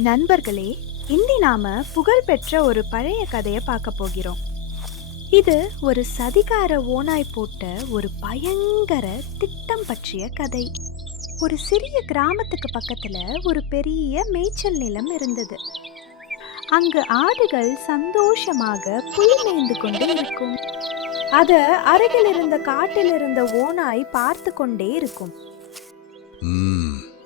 நண்பர்களே, இன்று நாம புகழ்பெற்ற ஒரு பழைய கதையை பார்க்க போகிறோம். இது ஒரு சதிகார ஓநாய் போட்ட ஒரு பயங்கர திட்டம் பற்றிய கதை. ஒரு சிறிய கிராமத்துக்கு பக்கத்துல ஒரு பெரிய மேய்ச்சல் நிலம் இருந்தது. அங்கு ஆடுகள் சந்தோஷமாக புல் மேய்ந்து கொண்டு இருக்கும். அத அருகில் இருந்த காட்டில் இருந்த ஓநாய் பார்த்து கொண்டே இருக்கும்.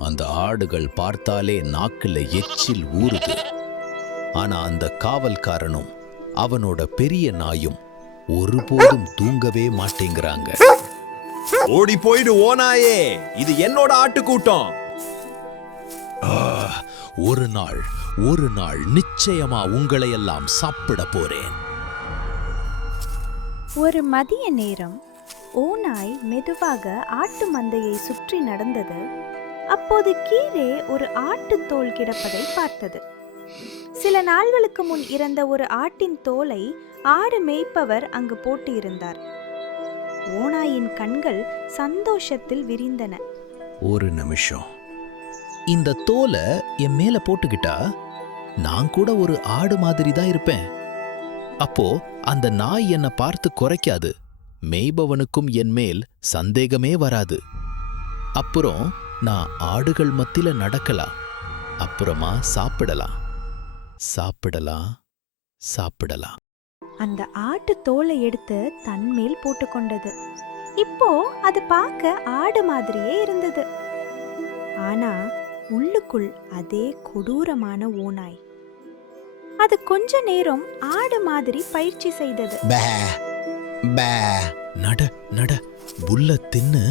அந்த ஆடுகள் பார்த்தாலே நாக்குல எச்சில் ஊறுது. ஆனா அந்த காவல்காரனும் அவனோட பெரிய நாயும் ஒருபோதும் தூங்கவே மாட்டேங்கிறாங்க. ஓடி போயிடு ஓநாயே, இது என்னோட ஆட்டுக்கூட்டம். ஒரு நாள் நிச்சயமா உங்களை எல்லாம் சாப்பிட போறேன். ஒரு மதிய நேரம் ஓநாய் மெதுவாக ஆட்டு மந்தையை சுற்றி நடந்தது. அப்போது கீழே ஒரு ஆட்டுத்தோல் கிடப்பதை பார்த்தது. சில நாள்களுக்கு முன் இறந்த ஒரு ஆட்டின் தோலை ஆடு மேய்ப்பவர் அங்கு போட்டு இருந்தார். ஓநாயின் கண்கள் சந்தோஷத்தில் விரிந்தன. ஒரு நிமிஷம், இந்த தோலை என் மேல போட்டுக்கிட்டா நான் கூட ஒரு ஆடு மாதிரி தான் இருப்பேன். அப்போ அந்த நாய் என்னை பார்த்து குறைக்காது. மேய்பவனுக்கும் என் மேல் சந்தேகமே வராது. அப்புறம் நான் ஆடுகள் மத்தியில நடக்கலாம். அப்புறமா சாப்பிடலாம். அந்த ஆட்டு தோலை எடுத்து தன் மேல் போட்டுக்கொண்டது. இப்போ அது பார்க்க ஆடு மாதிரியே இருந்தது. ஆனா உள்ளுக்குள் அதே கொடூரமான ஓநாய். அது கொஞ்ச நேரம் ஆடு மாதிரி பயிற்சி செய்தது. நட புல்ல தின்னு.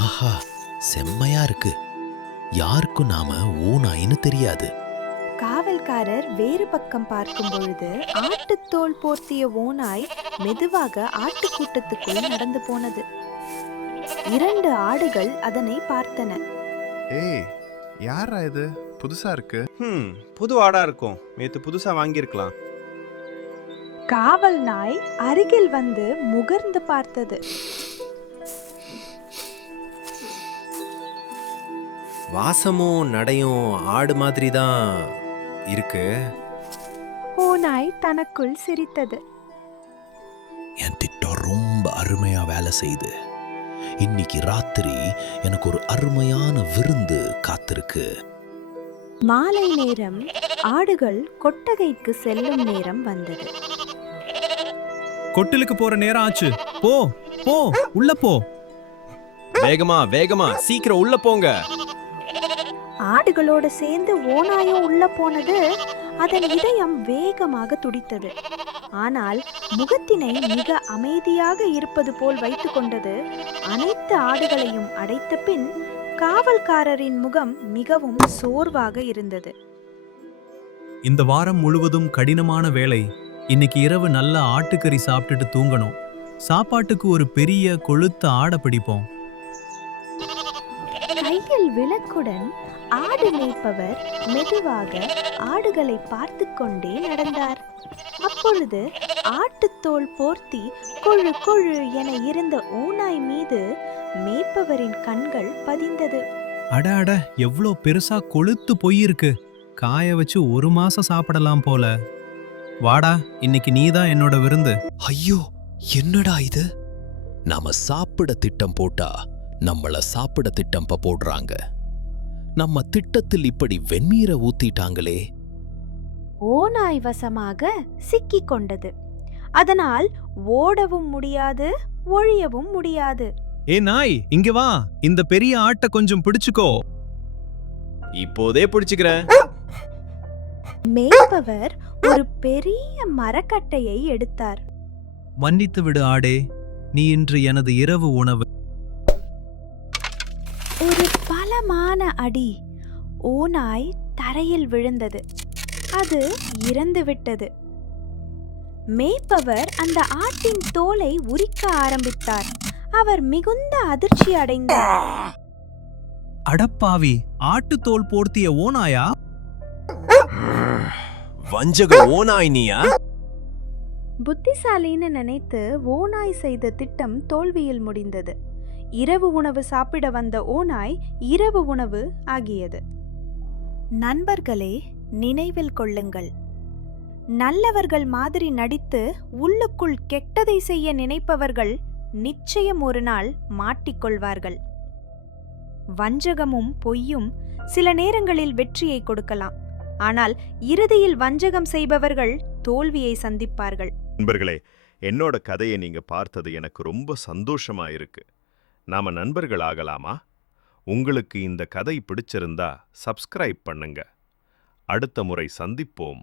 ஆஹா, செம்மையா இருக்கு. யாருக்கும் நாம ஓநாயின்னு தெரியாது. காவல்காரர் வேறு பக்கம் பார்க்கும் பொழுது ஆட்டுத்தோல் போர்த்திய ஓநாய் மெதுவாக ஆட்டுக்கூட்டத்துக்குள் நடந்து போனது. 2 ஆடுகள் அதனை பார்த்தன. ஏய், யாரா இது? புதுசா இருக்கு. புது ஆடா இருக்கும். நேத்து புதுசா வாங்கியிருக்கலாம். காவல் நாய் அருகில் வந்து முகர்ந்து பார்த்தது. வாசமும் நடையும் ஆடு மாதிரி தான் இருக்கு. ஓநாய் தனக்குள் சிரித்தது. என் திட்டம் ரொம்ப அருமையா வேலை செய்து. இன்னைக்கு ராத்திரி எனக்கு ஒரு அருமையான விருந்து காத்திருக்கு. மாலை நேரம் ஆடுகள் கொட்டகைக்கு செல்லும் நேரம் வந்தது. கொட்டிலுக்கு போற நேரம் ஆச்சு. போ போ, உள்ள போ. வேகமா சீக்கிரம் உள்ள போங்க. ஆடுகளோடு சேர்ந்து ஓநாயும் உள்ள போனது. அதன் இதயம் வேகமாக துடித்தது. ஆனால் முகத்தினை மிக அமைதியாக இருப்பது போல் வைத்துக் கொண்டது. அனைத்து ஆடுகளையும் அடைத்த பின் காவல்காரரின் முகம் மிகவும் சோர்வாக இருந்தது. இந்த வாரம் முழுவதும் கடினமான வேலை. இன்னைக்கு இரவு நல்ல ஆட்டுக்கறி சாப்பிட்டுட்டு தூங்கணும். சாப்பாட்டுக்கு ஒரு பெரிய கொழுத்த ஆடை பிடிப்போம். கையில் விளக்குடன் ஆடு மேய்ப்பவர் மெதுவாக ஆடுகளை பார்த்து கொண்டே நடந்தார். அப்பொழுது ஆட்டுத்தோல் போர்த்தி கொழு கொழு என இருந்த ஓநாய் மீது மேய்ப்பவரின் கண்கள் பதிந்தது. அட, எவ்வளோ பெருசா கொழுத்து போயிருக்கு. காய வச்சு 1 மாசம் சாப்பிடலாம் போல. வாடா, இன்னைக்கு நீதான் என்னோட விருந்து. ஐயோ, என்னடா இது? நாம சாப்பிட திட்டம் போட்டா நம்மள சாப்பிட திட்டம் போடுறாங்க. நம்ம திட்டத்தில் இப்படி வெந்நீரை ஊத்திட்டாங்களே. ஓநாய் வசமாக சிக்கிக் கொண்டது. அதனால் ஓடவும் முடியாது, ஒழியவும் முடியாது. ஏ நாய், இங்க வா. இந்த பெரிய ஆட்டை கொஞ்சம் பிடிச்சுக்கோ. இப்போதே பிடிச்சுக்கிறேன். மேய்ப்பவர் ஒரு பெரிய மரக்கட்டையை எடுத்தார். மன்னித்து விடு ஆடே, நீ இன்று எனது இரவு உணவு. ஒரு பலமான அடி. ஓநாய் தரையில் விழுந்தது. அது இறந்து விட்டது. மேய்ப்பவர் அந்த ஆட்டின் தோலை உரிக்க ஆரம்பித்தார். அவர் மிகுந்த அதிர்ச்சி அடைந்தார். அடப்பாவி, ஆட்டுத்தோல் போர்த்திய ஓநாயா? வஞ்சக ஓநாய் நீயா? புத்திசாலின்னு நினைத்து ஓநாய் செய்த திட்டம் தோல்வியில் முடிந்தது. இரவு உணவு சாப்பிட வந்த ஓநாய் இரவு உணவு ஆகியது. நண்பர்களே, நினைவில் கொள்ளுங்கள், நல்லவர்கள் மாதிரி நடித்து உள்ளுக்குள் கெட்டதை செய்ய நினைப்பவர்கள் நிச்சயம் ஒரு நாள் மாட்டிக்கொள்வார்கள். வஞ்சகமும் பொய்யும் சில நேரங்களில் வெற்றியை கொடுக்கலாம், ஆனால் இறுதியில் வஞ்சகம் செய்பவர்கள் தோல்வியை சந்திப்பார்கள். நண்பர்களே, என்னோட கதையை நீங்க பார்த்தது எனக்கு ரொம்ப சந்தோஷமா இருக்கு. நாம நண்பர்கள் ஆகலாமா? உங்களுக்கு இந்த கதை பிடிச்சிருந்தா சப்ஸ்கிரைப் பண்ணுங்க. அடுத்த முறை சந்திப்போம்.